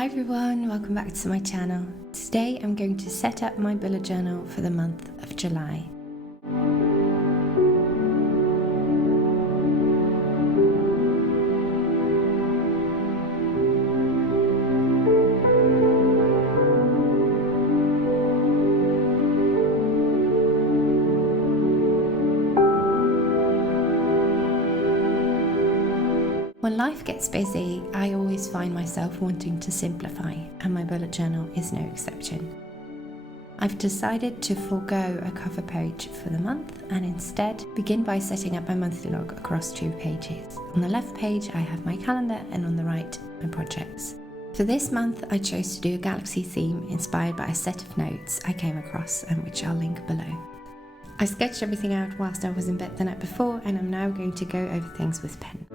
Hi everyone, welcome back to my channel. Today I'm going to set up my bullet journal for the month of July. When life gets busy, I always find myself wanting to simplify, and my bullet journal is no exception. I've decided to forego a cover page for the month and instead begin by setting up my monthly log across 2 pages. On the left page I have my calendar and on the right my projects. For this month I chose to do a galaxy theme inspired by a set of notes I came across and which I'll link below. I sketched everything out whilst I was in bed the night before, and I'm now going to go over things with pen.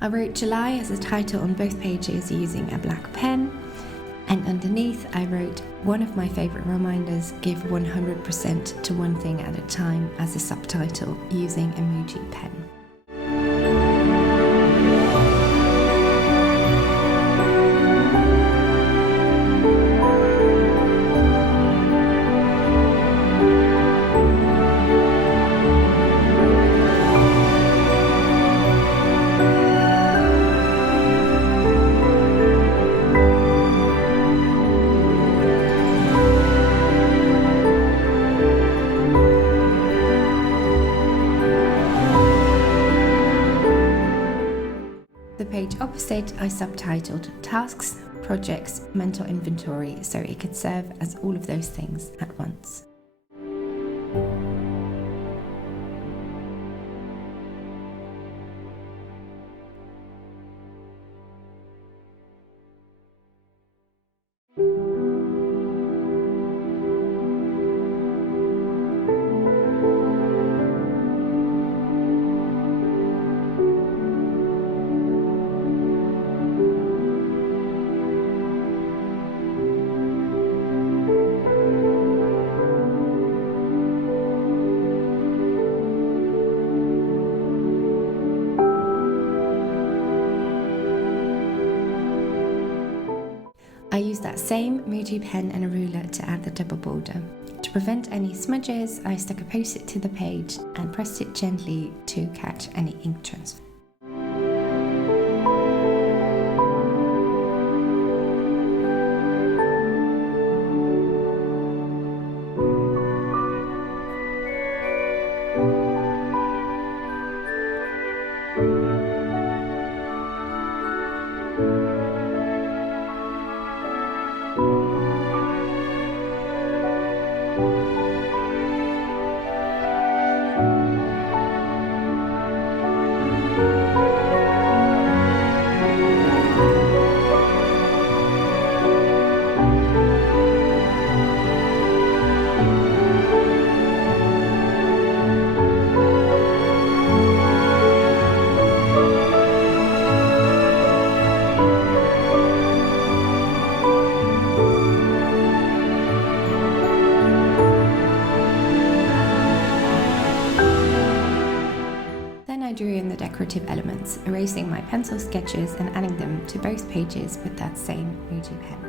I wrote July as a title on both pages using a black pen, and underneath I wrote one of my favourite reminders, give 100% to one thing at a time, as a subtitle using a Muji pen. The page opposite I subtitled Tasks, Projects, Mental Inventory, so it could serve as all of those things at once. I used that same Muji pen and a ruler to add the double border. To prevent any smudges, I stuck a post-it to the page and pressed it gently to catch any ink transfer. I drew in the decorative elements, erasing my pencil sketches and adding them to both pages with that same Muji pen.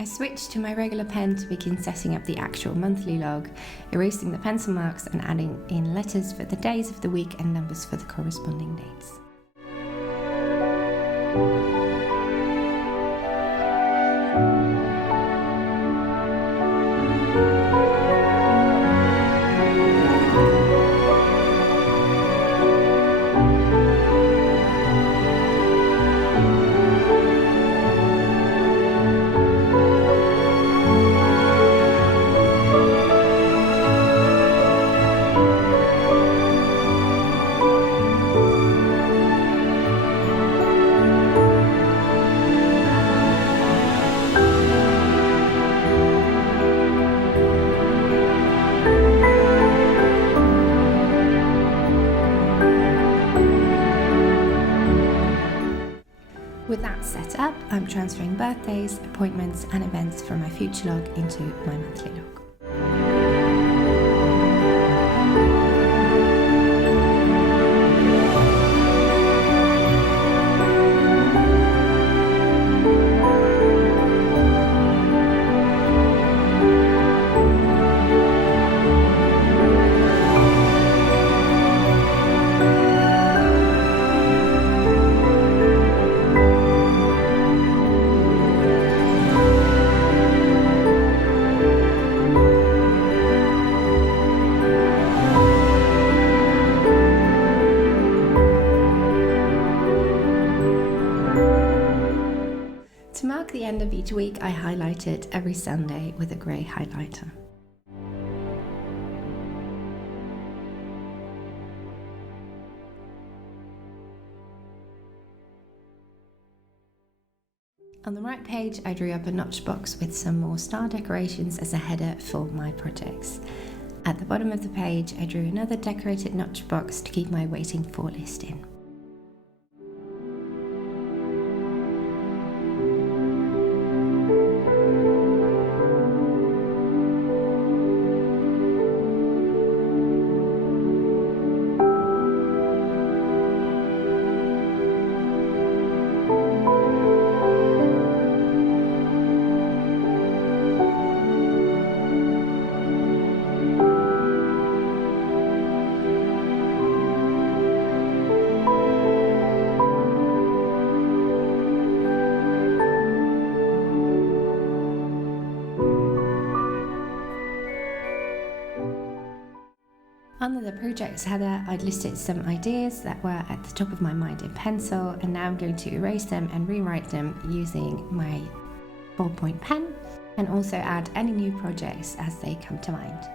I switched to my regular pen to begin setting up the actual monthly log, erasing the pencil marks and adding in letters for the days of the week and numbers for the corresponding dates. With that set up, I'm transferring birthdays, appointments and events from my future log into my monthly log. To mark the end of each week, I highlight it every Sunday with a grey highlighter. On the right page, I drew up a notch box with some more star decorations as a header for my projects. At the bottom of the page, I drew another decorated notch box to keep my waiting for list in. Under the projects header, I'd listed some ideas that were at the top of my mind in pencil, and now I'm going to erase them and rewrite them using my ballpoint pen, and also add any new projects as they come to mind.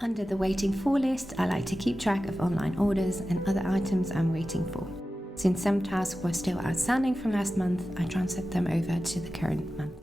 Under the waiting for list, I like to keep track of online orders and other items I'm waiting for. Since some tasks were still outstanding from last month, I transferred them over to the current month.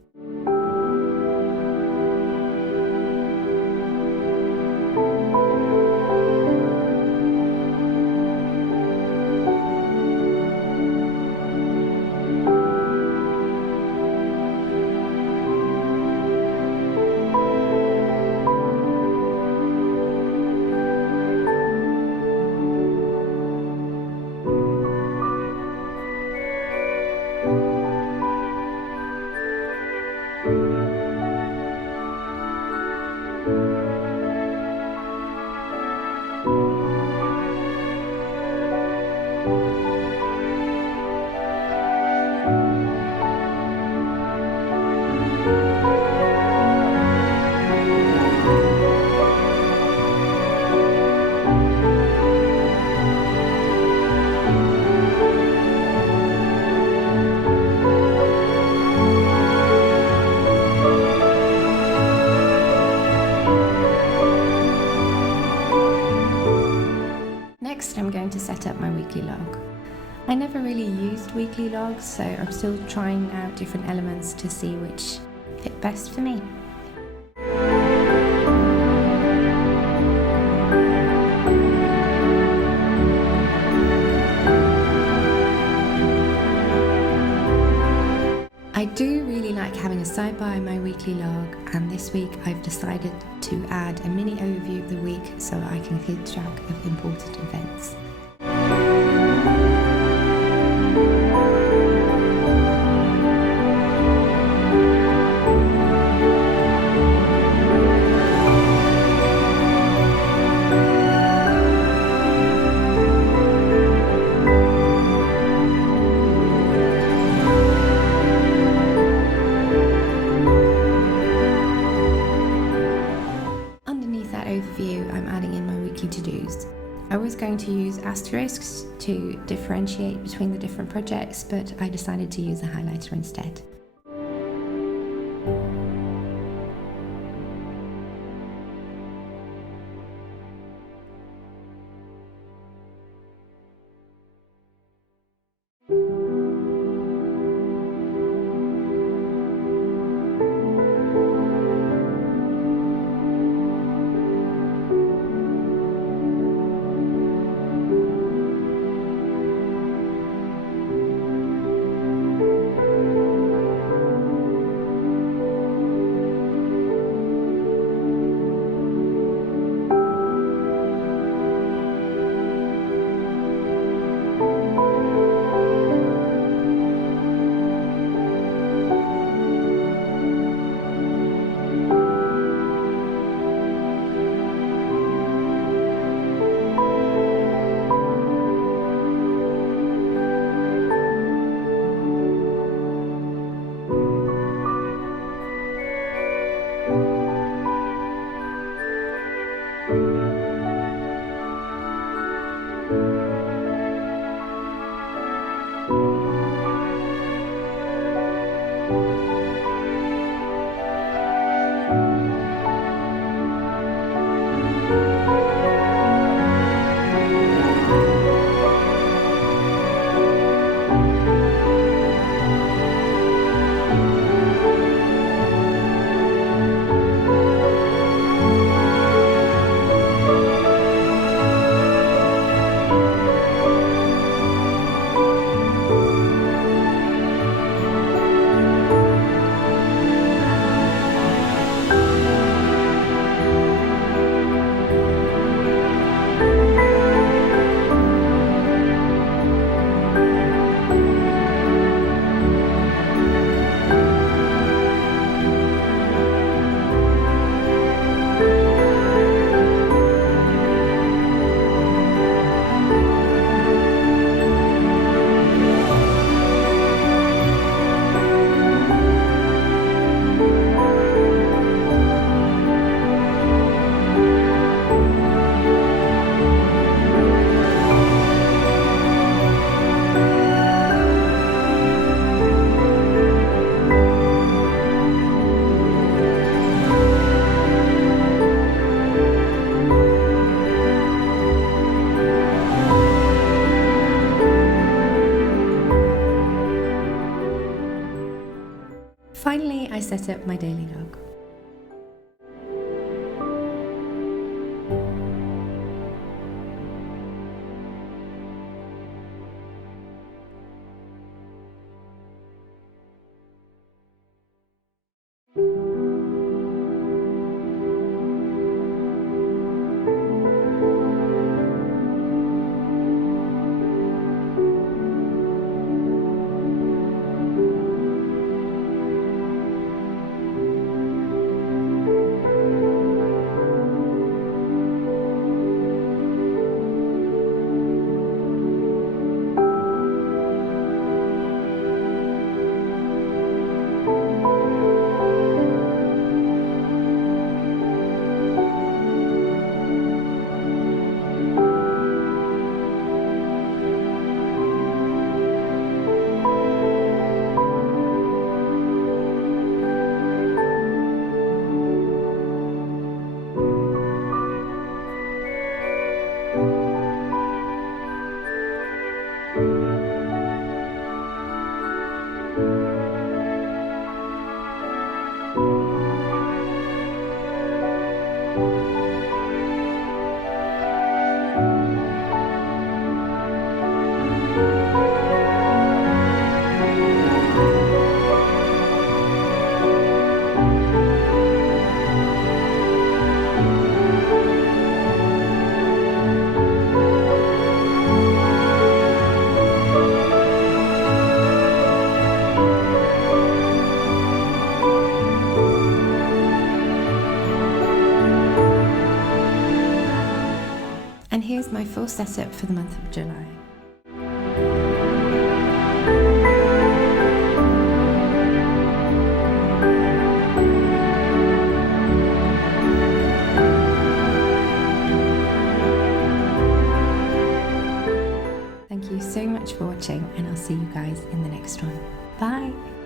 Next, I'm going to set up my weekly log. I never really used weekly logs, so I'm still trying out different elements to see which fit best for me. I do really like having a sidebar in my weekly log, and this week I've decided to add a mini overview of the week so I can keep track of important events. Overview, I'm adding in my weekly to-dos. I was going to use asterisks to differentiate between the different projects, but I decided to use a highlighter instead. set up my daily log. And here's my full setup for the month of July. Thank you so much for watching, and I'll see you guys in the next one. Bye!